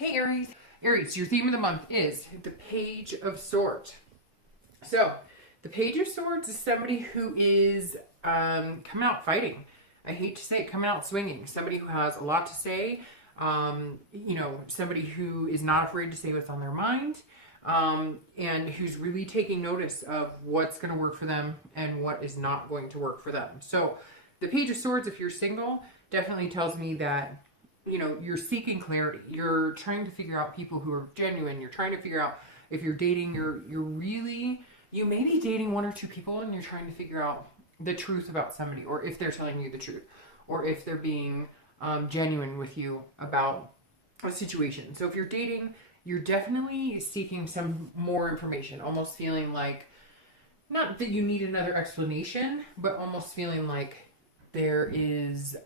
Hey Aries. Aries, your theme of the month is the Page of Swords. So, the Page of Swords is somebody who is coming out fighting. I hate to say it, coming out swinging. Somebody who has a lot to say. Somebody who is not afraid to say what's on their mind. And who's really taking notice of what's going to work for them and what is not going to work for them. So, the Page of Swords, if you're single, definitely tells me that you're seeking clarity. You're trying to figure out people who are genuine. You're trying to figure out if you're dating, you may be dating one or two people and you're trying to figure out the truth about somebody, or if they're telling you the truth, or if they're being genuine with you about a situation. So if you're dating, you're definitely seeking some more information, almost feeling like, not that you need another explanation, but almost feeling like there is,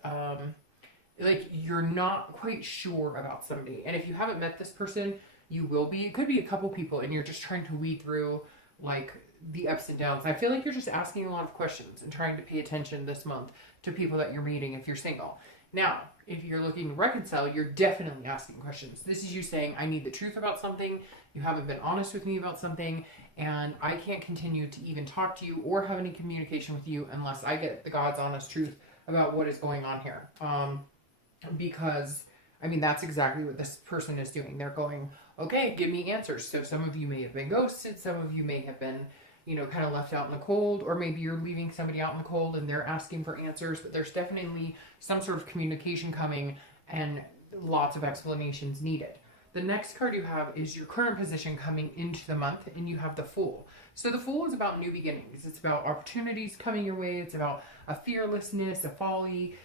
like you're not quite sure about somebody. And if you haven't met this person, you will be. It could be a couple people and you're just trying to weed through like the ups and downs. I feel like you're just asking a lot of questions and trying to pay attention this month to people that you're meeting if you're single. Now, if you're looking to reconcile, you're definitely asking questions. This is you saying, I need the truth about something. You haven't been honest with me about something, and I can't continue to even talk to you or have any communication with you unless I get the God's honest truth about what is going on here. Because, that's exactly what this person is doing. They're going, okay, give me answers. So some of you may have been ghosted. Some of you may have been, kind of left out in the cold. Or maybe you're leaving somebody out in the cold and they're asking for answers. But there's definitely some sort of communication coming and lots of explanations needed. The next card you have is your current position coming into the month, and you have the Fool. So the Fool is about new beginnings. It's about opportunities coming your way. It's about a fearlessness, a folly.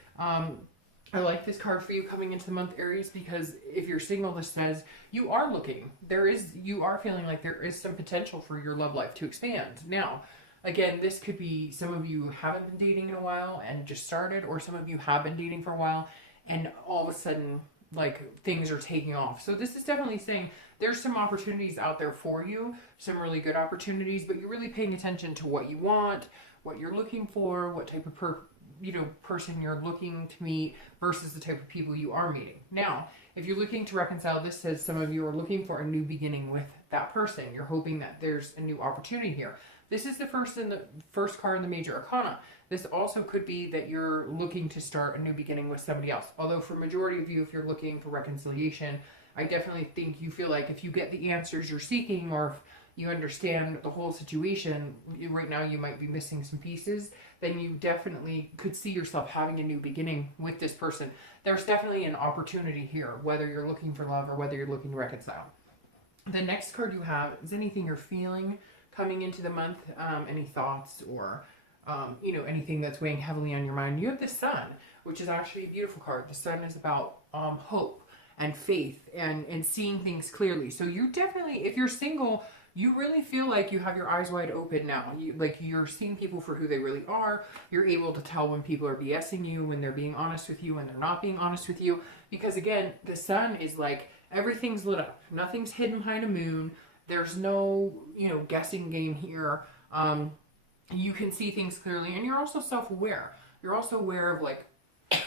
I like this card for you coming into the month, Aries, because if you're single, this says you are looking. You are feeling like there is some potential for your love life to expand. Now, again, this could be some of you haven't been dating in a while and just started, or some of you have been dating for a while and all of a sudden, like, things are taking off. So this is definitely saying there's some opportunities out there for you, some really good opportunities, but you're really paying attention to what you want, what you're looking for, what type of person you're looking to meet versus the type of people you are meeting. Now, if you're looking to reconcile, this says some of you are looking for a new beginning with that person. You're hoping that there's a new opportunity here. This is the first card in the Major Arcana. This also could be that you're looking to start a new beginning with somebody else. Although for majority of you, if you're looking for reconciliation, I definitely think you feel like if you get the answers you're seeking, or if you understand the whole situation, right now you might be missing some pieces, then you definitely could see yourself having a new beginning with this person. There's definitely an opportunity here, whether you're looking for love or whether you're looking to reconcile. The next card you have is anything you're feeling coming into the month, any thoughts or anything that's weighing heavily on your mind. You have the Sun, which is actually a beautiful card. The Sun is about hope and faith and seeing things clearly. So you definitely, if you're single, you really feel like you have your eyes wide open now. You're seeing people for who they really are. You're able to tell when people are BSing you, when they're being honest with you, when they're not being honest with you. Because again, the Sun is like, everything's lit up. Nothing's hidden behind a moon. There's no, guessing game here. You can see things clearly, and you're also self-aware. You're also aware of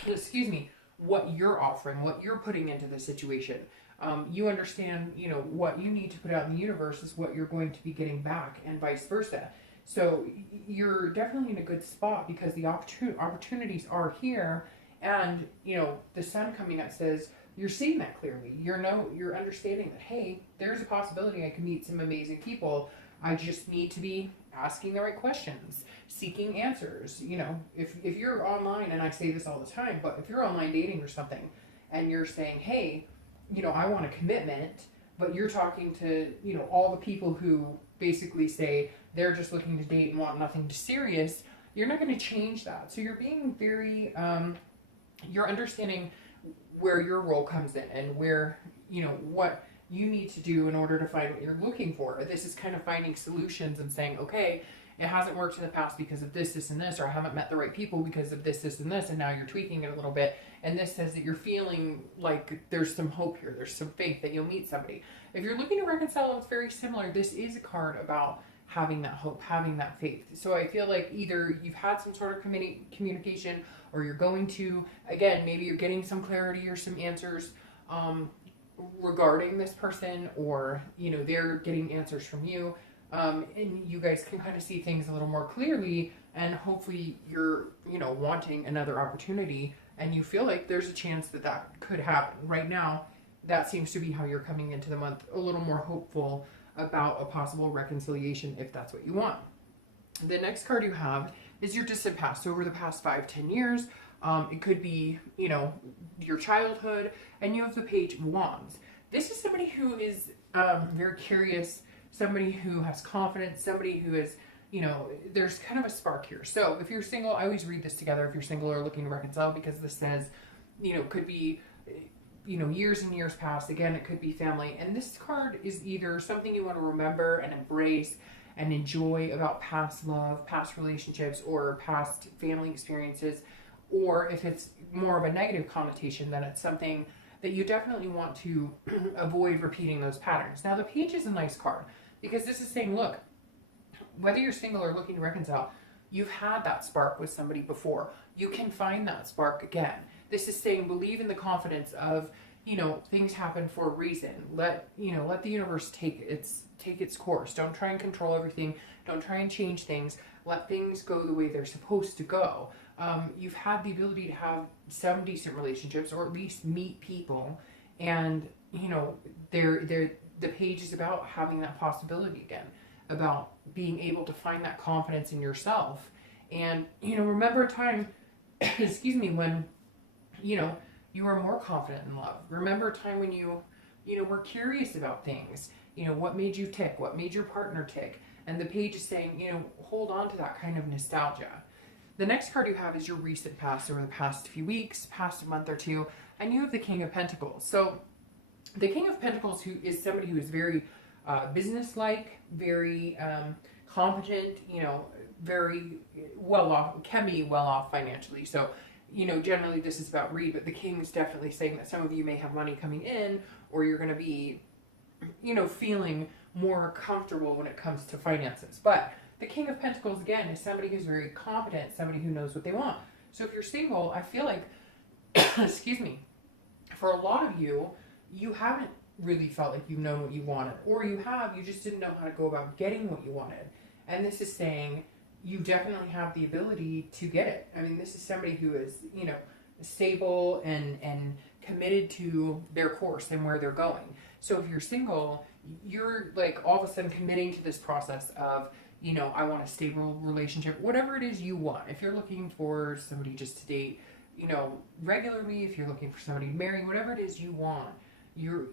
excuse me, what you're offering, what you're putting into the situation. You understand, what you need to put out in the universe is what you're going to be getting back, and vice versa. So you're definitely in a good spot because the opportunities are here, and the Sun coming up says you're seeing that clearly. You're understanding that, hey, there's a possibility I can meet some amazing people. I just need to be asking the right questions, seeking answers. If you're online, and I say this all the time, but if you're online dating or something, and you're saying, hey, I want a commitment, but you're talking to, all the people who basically say they're just looking to date and want nothing serious, you're not going to change that. So you're being very, you're understanding where your role comes in and where, what you need to do in order to find what you're looking for. This is kind of finding solutions and saying, okay, it hasn't worked in the past because of this, this, and this, or I haven't met the right people because of this, this, and this, and now you're tweaking it a little bit. And this says that you're feeling like there's some hope here. There's some faith that you'll meet somebody. If you're looking to reconcile, it's very similar. This is a card about having that hope, having that faith. So I feel like either you've had some sort of communication, or you're going to, again, maybe you're getting some clarity or some answers. regarding this person, or, you know, they're getting answers from you. And you guys can kind of see things a little more clearly, and hopefully you're, you know, wanting another opportunity, and you feel like there's a chance that that could happen. Right now, that seems to be how you're coming into the month, a little more hopeful about a possible reconciliation if that's what you want. The next card you have is your distant past. So over the past 5-10 years, it could be, you know, your childhood, and you have the Page of Wands. This is somebody who is very curious, somebody who has confidence, somebody who is, you know, there's kind of a spark here. So if you're single, I always read this together if you're single or looking to reconcile, because this says, you know, could be, you know, years and years past. Again, it could be family. And this card is either something you want to remember and embrace and enjoy about past love, past relationships, or past family experiences. Or if it's more of a negative connotation, then it's something that you definitely want to avoid repeating those patterns. Now, the Page is a nice card because this is saying, look, whether you're single or looking to reconcile, you've had that spark with somebody before. You can find that spark again. This is saying, believe in the confidence of, you know, things happen for a reason. Let the universe take its course. Don't try and control everything. Don't try and change things. Let things go the way they're supposed to go. You've had the ability to have some decent relationships, or at least meet people, and, you know, the Page is about having that possibility again, about being able to find that confidence in yourself. And, you know, remember a time, excuse me, when, you know, you were more confident in love. Remember a time when you know, were curious about things. You know, what made you tick? What made your partner tick? And the Page is saying, you know, hold on to that kind of nostalgia. The next card you have is your recent past, over the past few weeks, past a month or two, and you have the King of Pentacles. So the King of Pentacles, who is somebody who is very businesslike, very competent, you know, very well off, can be well off financially. So, you know, generally this is about greed, but the King is definitely saying that some of you may have money coming in, or you're going to be, you know, feeling more comfortable when it comes to finances. But the King of Pentacles, again, is somebody who's very competent, somebody who knows what they want. So if you're single, I feel like, excuse me, for a lot of you, you haven't really felt like you've known what you wanted, or you just didn't know how to go about getting what you wanted. And this is saying you definitely have the ability to get it. I mean, this is somebody who is, you know, stable and committed to their course and where they're going. So if you're single, you're like all of a sudden committing to this process of, you know, I want a stable relationship, whatever it is you want. If you're looking for somebody just to date, you know, regularly, if you're looking for somebody to marry, whatever it is you want, you're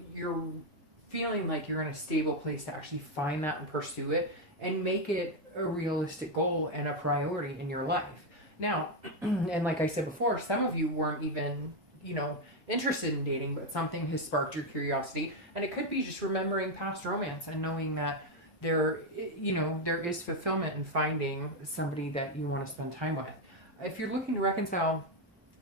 feeling like you're in a stable place to actually find that and pursue it and make it a realistic goal and a priority in your life. Now, and like I said before, some of you weren't even, you know, interested in dating, but something has sparked your curiosity, and it could be just remembering past romance and knowing that there is fulfillment in finding somebody that you want to spend time with. If you're looking to reconcile,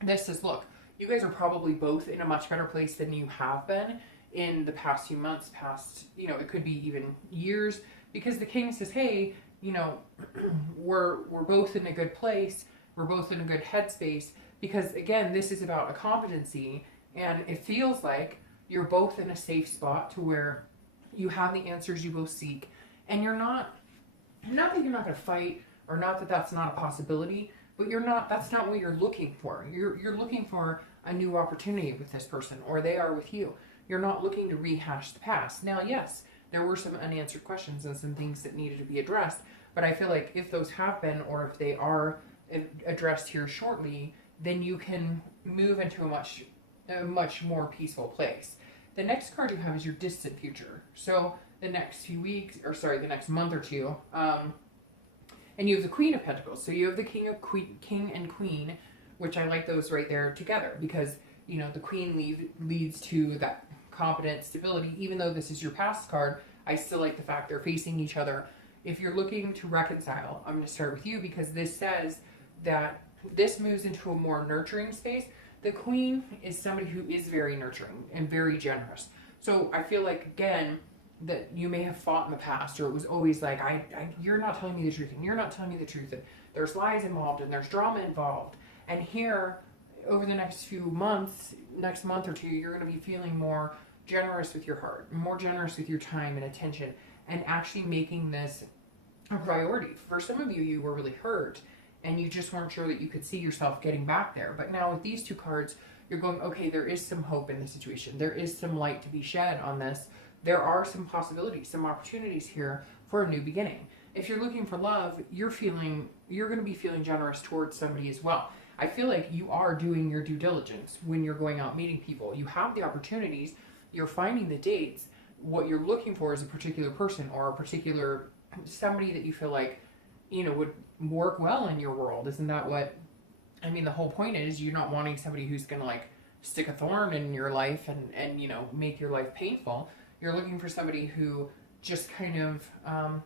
this says, look, you guys are probably both in a much better place than you have been in the past few months, past, you know, it could be even years, because the King says, hey, you know, we're both in a good place, we're both in a good headspace, because again, this is about a competency, and it feels like you're both in a safe spot to where you have the answers you both seek, and you're not that you're not going to fight, or not that that's not a possibility, but that's not what you're looking for. You're looking for a new opportunity with this person, or they are with you. You're not looking to rehash the past. Now, yes, there were some unanswered questions and some things that needed to be addressed, but I feel like if those have been, or if they are addressed here shortly, then you can move into a much more peaceful place. The next card you have is your distant future. So the next few weeks, or sorry, the next month or two, and you have the Queen of Pentacles. So you have the King and Queen, which I like those right there together, because, you know, the Queen leads to that confidence, stability. Even though this is your past card, I still like the fact they're facing each other. If you're looking to reconcile, I'm going to start with you, because this says that this moves into a more nurturing space. The Queen is somebody who is very nurturing and very generous. So I feel like, again, that you may have fought in the past, or it was always like, you're not telling me the truth, and you're not telling me the truth, and there's lies involved, and there's drama involved. And here, over the next few months, next month or two, you're going to be feeling more generous with your heart, more generous with your time and attention, and actually making this a priority. For some of you, you were really hurt and you just weren't sure that you could see yourself getting back there. But now with these two cards, you're going, okay, there is some hope in the situation. There is some light to be shed on this. There are some possibilities, some opportunities here for a new beginning. If you're looking for love, you're going to be feeling generous towards somebody as well. I feel like you are doing your due diligence when you're going out meeting people. You have the opportunities, you're finding the dates. What you're looking for is a particular person or a particular somebody that you feel like, you know, would work well in your world. Isn't that what, I mean, the whole point is you're not wanting somebody who's going to like stick a thorn in your life and, you know, make your life painful. You're looking for somebody who just kind of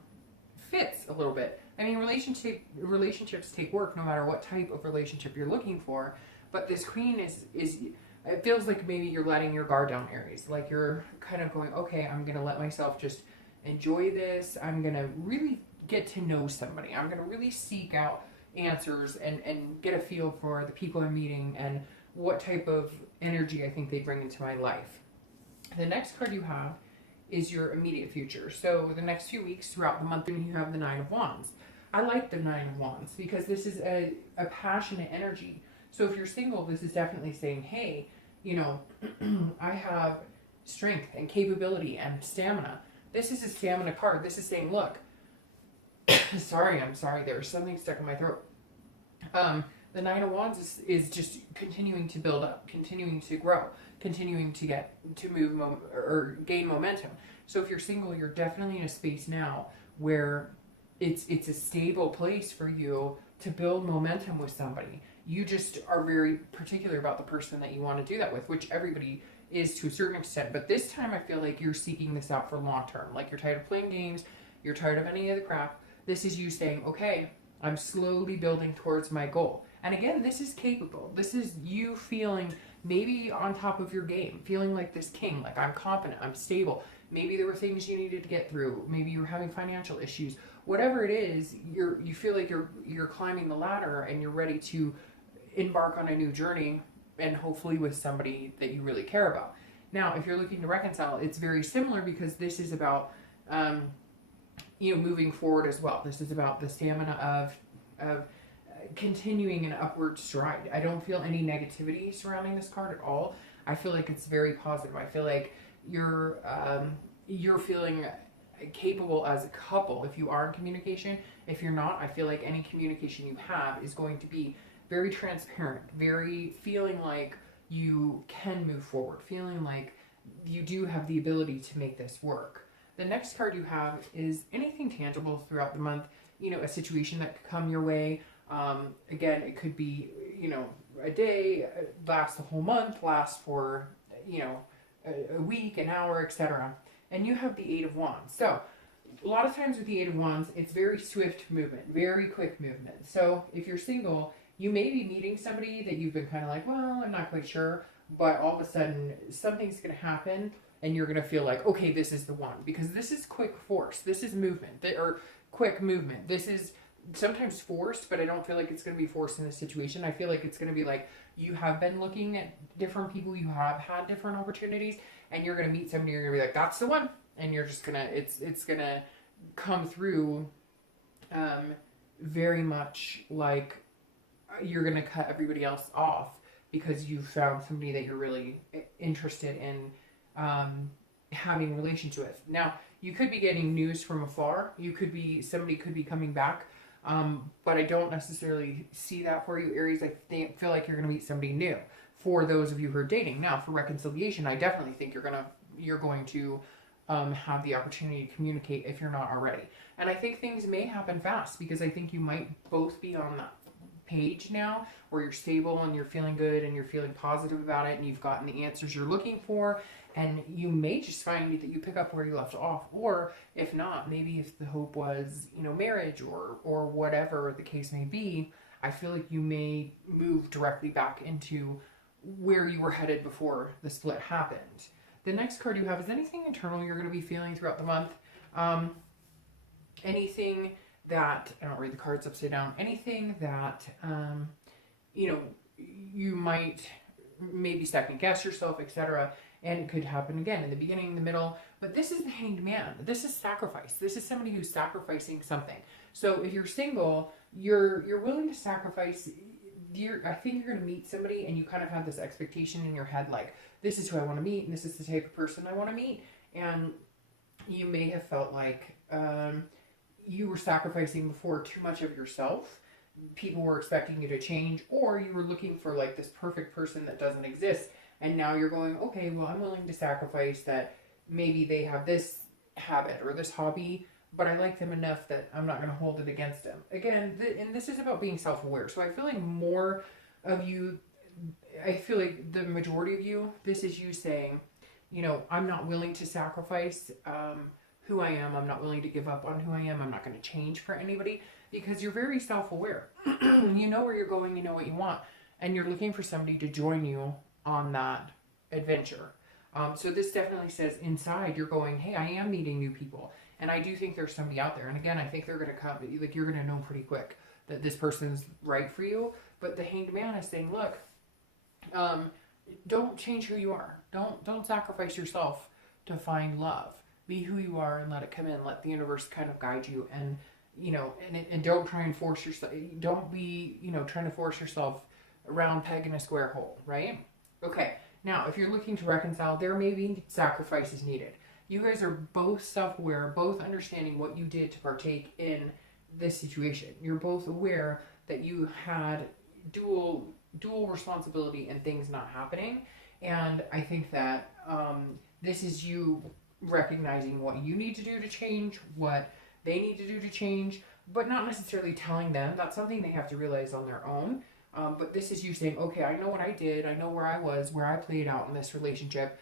fits a little bit. I mean, relationships take work no matter what type of relationship you're looking for. But this queen is it feels like maybe you're letting your guard down, Aries. Like you're kind of going, okay, I'm going to let myself just enjoy this. I'm going to really get to know somebody. I'm going to really seek out answers and get a feel for the people I'm meeting and what type of energy I think they bring into my life. The next card you have is your immediate future. So the next few weeks throughout the month, you have the Nine of Wands. I like the Nine of Wands because this is a passionate energy. So if you're single, this is definitely saying, hey, you know, I have strength and capability and stamina. This is a stamina card. This is saying, look, I'm sorry, there's something stuck in my throat. The Nine of Wands is just continuing to build up, continuing to grow, continuing to move or gain momentum. So if you're single, you're definitely in a space now where it's a stable place for you to build momentum with somebody. You just are very particular about the person that you want to do that with, which everybody is to a certain extent. But this time I feel like you're seeking this out for long term. Like you're tired of playing games, you're tired of any of the crap. This is you saying, okay, I'm slowly building towards my goal. And again, this is capable. This is you feeling maybe on top of your game, feeling like this king, like I'm confident, I'm stable. Maybe there were things you needed to get through. Maybe you were having financial issues. Whatever it is, you feel like you're climbing the ladder and you're ready to embark on a new journey, and hopefully with somebody that you really care about. Now, if you're looking to reconcile, it's very similar because this is about you know, moving forward as well. This is about the stamina of continuing an upward stride. I don't feel any negativity surrounding this card at all. I feel like it's very positive. I feel like you're feeling capable as a couple if you are in communication. If you're not, I feel like any communication you have is going to be very transparent, very feeling like you can move forward, feeling like you do have the ability to make this work. The next card you have is anything tangible throughout the month, you know, a situation that could come your way. Again, it could be, you know, a day, last the whole month, last for, you know, a week, an hour, etc. And you have the Eight of Wands. So a lot of times with the Eight of Wands, it's very swift movement, very quick movement. So if you're single, you may be meeting somebody that you've been kind of like, well, I'm not quite sure, but all of a sudden something's going to happen and you're going to feel like, okay, this is the one, because this is quick force. This is movement or quick movement. This is sometimes forced, but I don't feel like it's going to be forced in this situation. I feel like it's going to be like you have been looking at different people, you have had different opportunities, and you're going to meet somebody, you're going to be like, that's the one. And you're just going to, it's going to come through very much like you're going to cut everybody else off because you found somebody that you're really interested in having a relationship with. Now, you could be getting news from afar. Somebody could be coming back. But I don't necessarily see that for you, Aries. I feel like you're going to meet somebody new for those of you who are dating. Now, for reconciliation, I definitely think you're going to have the opportunity to communicate if you're not already. And I think things may happen fast because I think you might both be on that page now where you're stable and you're feeling good and you're feeling positive about it and you've gotten the answers you're looking for, and you may just find that you pick up where you left off. Or if not, maybe if the hope was, you know, marriage or whatever the case may be, I feel like you may move directly back into where you were headed before the split happened. The next card you have is anything internal you're going to be feeling throughout the month. Anything that, I don't read the cards upside down, anything that, you know, you might maybe second guess yourself, etc. And it could happen again in the beginning, in the middle. But this is the Hanged Man. This is sacrifice. This is somebody who's sacrificing something. So if you're single, you're willing to sacrifice. I think you're going to meet somebody and you kind of have this expectation in your head, like, this is who I want to meet and this is the type of person I want to meet. And you may have felt like you were sacrificing before too much of yourself. People were expecting you to change, or you were looking for like this perfect person that doesn't exist. And now you're going, okay, well, I'm willing to sacrifice that maybe they have this habit or this hobby, but I like them enough that I'm not going to hold it against them. Again, and this is about being self-aware. So I feel like more of you, I feel like the majority of you, this is you saying, you know, I'm not willing to sacrifice who I am. I'm not willing to give up on who I am. I'm not going to change for anybody, because you're very self-aware. You know where you're going, you know what you want, and you're looking for somebody to join you on that adventure. So this definitely says inside you're going, hey, I am meeting new people. And I do think there's somebody out there. And again, I think they're going to come, like you're going to know pretty quick that this person's right for you. But the Hanged Man is saying, look, don't change who you are. Don't sacrifice yourself to find love. Be who you are and let it come in. Let the universe kind of guide you. And, you know, and don't try and force yourself. Don't be, you know, trying to force yourself a round peg in a square hole, right? Okay. Now, if you're looking to reconcile, there may be sacrifices needed. You guys are both self-aware, both understanding what you did to partake in this situation. You're both aware that you had dual responsibility and things not happening. And I think that this is you recognizing what you need to do to change, what they need to do to change, but not necessarily telling them. That's something they have to realize on their own. But this is you saying, okay, I know what I did. I know where I was, where I played out in this relationship.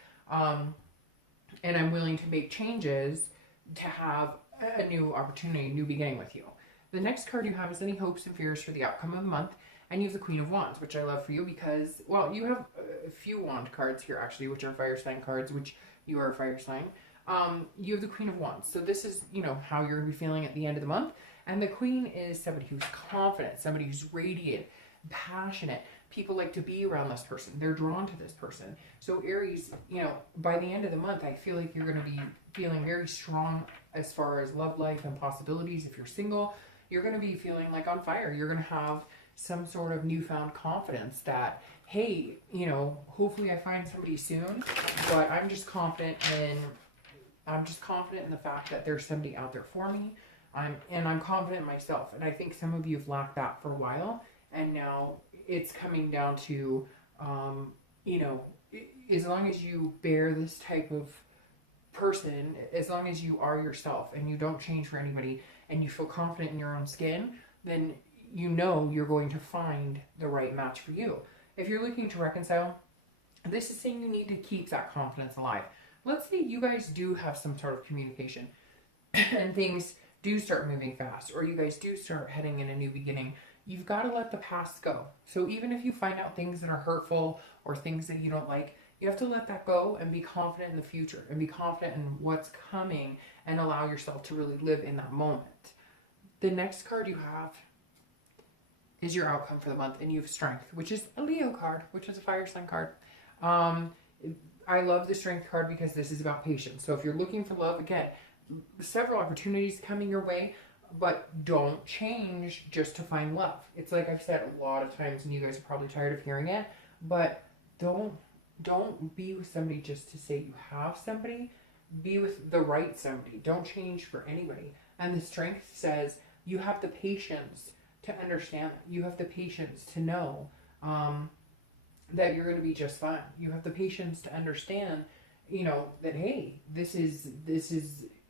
And I'm willing to make changes to have a new opportunity, a new beginning with you. The next card you have is any hopes and fears for the outcome of the month. And you have the Queen of Wands, which I love for you because, well, you have a few wand cards here, actually, which are fire sign cards, which you are a fire sign. You have the Queen of Wands. So this is, you know, how you're going to be feeling at the end of the month. And the Queen is somebody who's confident, somebody who's radiant, passionate. People like to be around this person. They're drawn to this person. So Aries, you know, by the end of the month, I feel like you're going to be feeling very strong as far as love life and possibilities. If you're single, you're going to be feeling like on fire. You're going to have some sort of newfound confidence that, hey, you know, hopefully I find somebody soon, but I'm just confident in the fact that there's somebody out there for me. I'm confident in myself. And I think some of you have lacked that for a while. And now it's coming down to, you know, as long as you bear this type of person, as long as you are yourself and you don't change for anybody and you feel confident in your own skin, then you know you're going to find the right match for you. If you're looking to reconcile, this is saying you need to keep that confidence alive. Let's say you guys do have some sort of communication and things do start moving fast, or you guys do start heading in a new beginning. You've got to let the past go. So even if you find out things that are hurtful or things that you don't like, you have to let that go and be confident in the future and be confident in what's coming and allow yourself to really live in that moment. The next card you have is your outcome for the month, and you have Strength, which is a Leo card, which is a fire sign card. I love the Strength card because this is about patience. So if you're looking for love, again, several opportunities coming your way, but don't change just to find love. It's like I've said a lot of times, and you guys are probably tired of hearing it, but don't be with somebody just to say you have somebody. Be with the right somebody. Don't change for anybody. And the Strength says you have the patience to understand. You have the patience to know that you're going to be just fine. You have the patience to understand, you know, that, hey,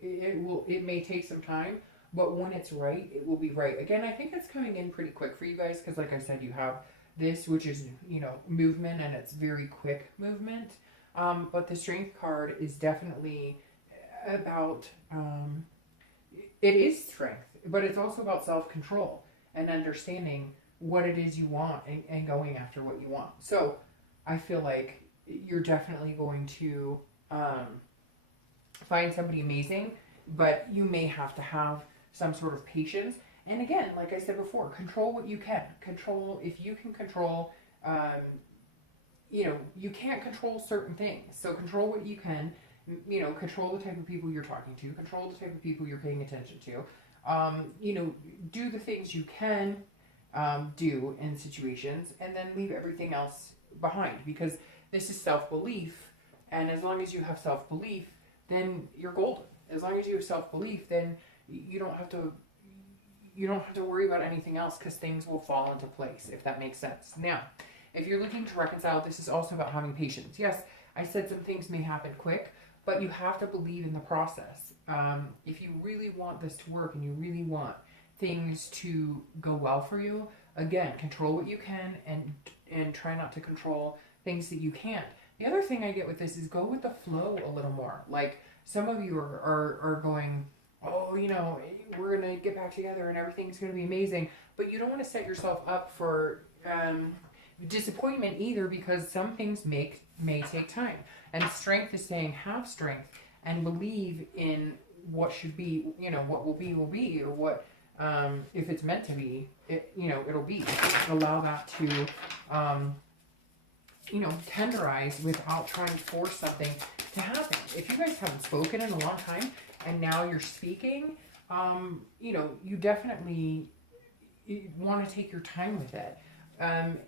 it may take some time, but when it's right, it will be right. Again, I think it's coming in pretty quick for you guys because, like I said, you have this, which is, you know, movement, and it's very quick movement. But the Strength card is definitely about, it is strength, but it's also about self-control and understanding what it is you want and going after what you want. So I feel like you're definitely going to find somebody amazing, but you may have to have some sort of patience. And again, like I said before, control what you can. Control, if you can control, you know, you can't control certain things. So control what you can, you know, control the type of people you're talking to, control the type of people you're paying attention to. You know, do the things you can do in situations, and then leave everything else behind, because this is self-belief. And as long as you have self-belief, then you're golden. As long as you have self-belief, then you don't have to worry about anything else, because things will fall into place, if that makes sense. Now, if you're looking to reconcile, this is also about having patience. Yes, I said some things may happen quick, but you have to believe in the process. If you really want this to work and you really want things to go well for you, again, control what you can, and try not to control things that you can't. The other thing I get with this is go with the flow a little more. Like, some of you are going, oh, you know, we're going to get back together and everything's going to be amazing. But you don't want to set yourself up for disappointment either, because some things may take time. And strength is saying have strength and believe in what should be, you know, what will be, or what, if it's meant to be, you know, it'll be. Allow that to, you know, tenderize without trying to force something to happen. If you guys haven't spoken in a long time and now you're speaking, you know, you definitely want to take your time with it.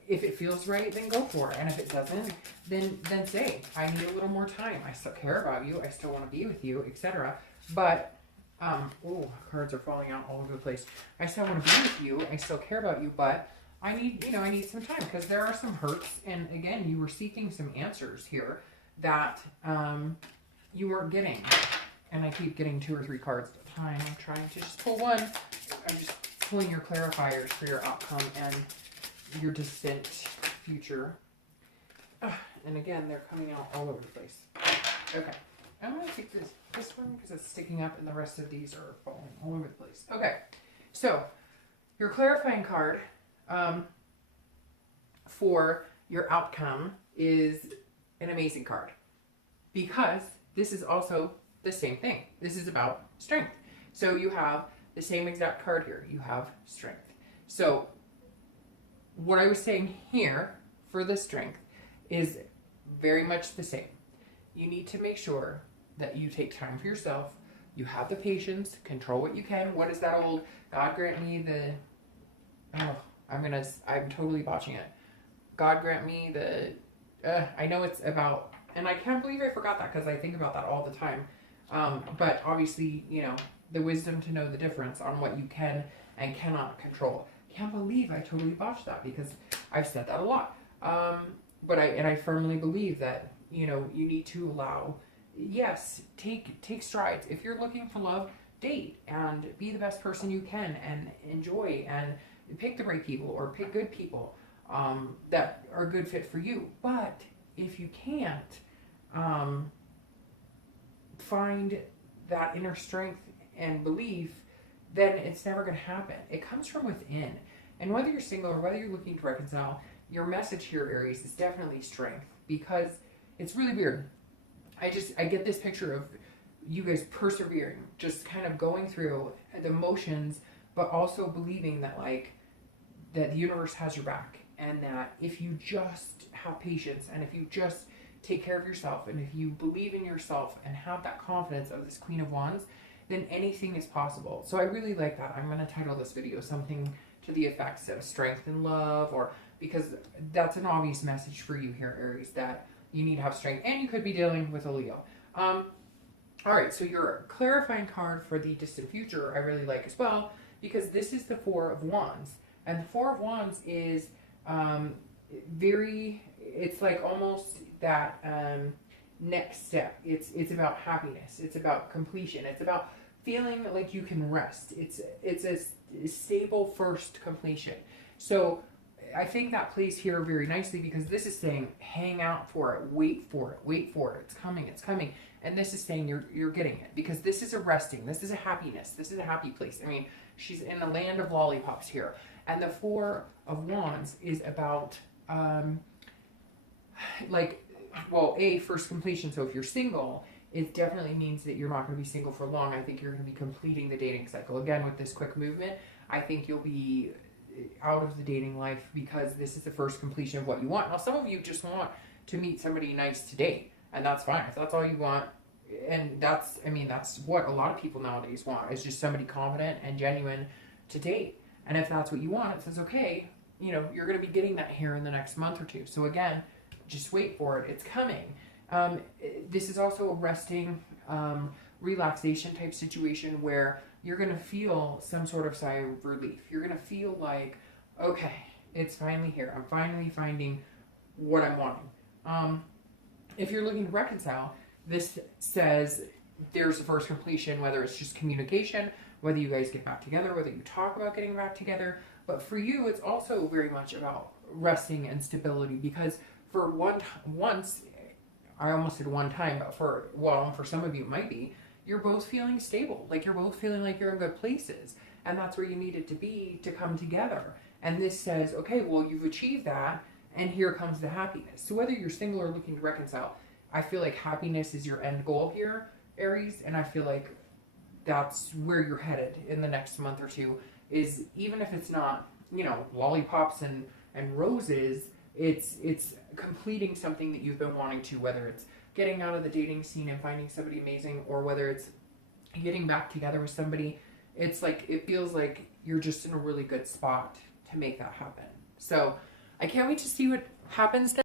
If it feels right, then go for it. And if it doesn't, then say, I need a little more time. I still care about you. I still want to be with you, etc. But, oh, cards are falling out all over the place. I still want to be with you. I still care about you, but I need, you know, I need some time, because there are some hurts. And again, you were seeking some answers here that, you weren't getting. And I keep getting 2 or 3 cards at a time. I'm trying to just pull one. I'm just pulling your clarifiers for your outcome and your distant future. And again, they're coming out all over the place. Okay, I'm going to take this one because it's sticking up, and the rest of these are falling all over the place. Okay, so your clarifying card for your outcome is an amazing card, because this is also the same thing. This is about strength. So you have the same exact card here. You have strength. So what I was saying here for the strength is very much the same. You need to make sure that you take time for yourself. You have the patience, control what you can. What is that old, God grant me the, oh, I'm totally botching it. God grant me the, I know it's about, and I can't believe I forgot that, because I think about that all the time. But obviously, you know, the wisdom to know the difference on what you can and cannot control. Can't believe I totally botched that, because I've said that a lot. But I firmly believe that, you know, you need to allow, yes, take strides. If you're looking for love, date and be the best person you can, and enjoy, and pick the right people, or pick good people that are a good fit for you. But if you can't find that inner strength and belief, then it's never going to happen. It comes from within. And whether you're single or whether you're looking to reconcile, your message here, Aries, is definitely strength, because it's really weird. I get this picture of you guys persevering, just kind of going through the motions, but also believing that, like, that the universe has your back, and that if you just have patience, and if you just take care of yourself, and if you believe in yourself and have that confidence of this Queen of Wands, then anything is possible. So I really like that. I'm going to title this video something to the effects of strength and love, or because that's an obvious message for you here, Aries, that you need to have strength, and you could be dealing with a Leo. All right, so your clarifying card for the distant future I really like as well, because this is the 4 of Wands, and the 4 of Wands is it's like almost that next step. It's about happiness. It's about completion. It's about feeling like you can rest. It's a stable first completion. So I think that plays here very nicely, because this is saying hang out for it, wait for it, it's coming. And this is saying you're getting it, because this is a resting, this is a happiness, this is a happy place. I mean, she's in the land of lollipops here. And the 4 of Wands is about first completion. So if you're single, it definitely means that you're not going to be single for long. I think you're going to be completing the dating cycle. Again, with this quick movement, I think you'll be out of the dating life, because this is the first completion of what you want. Now, some of you just want to meet somebody nice to date. And that's fine. If that's all you want, and that's, I mean, that's what a lot of people nowadays want, is just somebody confident and genuine to date. And if that's what you want, it says, okay, you know, you're going to be getting that here in the next month or two. So again, just wait for it. It's coming. This is also a resting, relaxation type situation where you're going to feel some sort of sigh of relief. You're going to feel like, okay, it's finally here. I'm finally finding what I'm wanting. If you're looking to reconcile, this says there's a first completion, whether it's just communication, whether you guys get back together, whether you talk about getting back together. But for you, it's also very much about resting and stability, because for once, I almost said one time, but for some of you it might be, you're both feeling stable. Like you're both feeling like you're in good places. And that's where you need it to be to come together. And this says, okay, well, you've achieved that, and here comes the happiness. So whether you're single or looking to reconcile, I feel like happiness is your end goal here, Aries, and I feel like that's where you're headed in the next month or two, is even if it's not, you know, lollipops and roses, it's completing something that you've been wanting to, whether it's getting out of the dating scene and finding somebody amazing, or whether it's getting back together with somebody. It's like, it feels like you're just in a really good spot to make that happen. So I can't wait to see what happens next.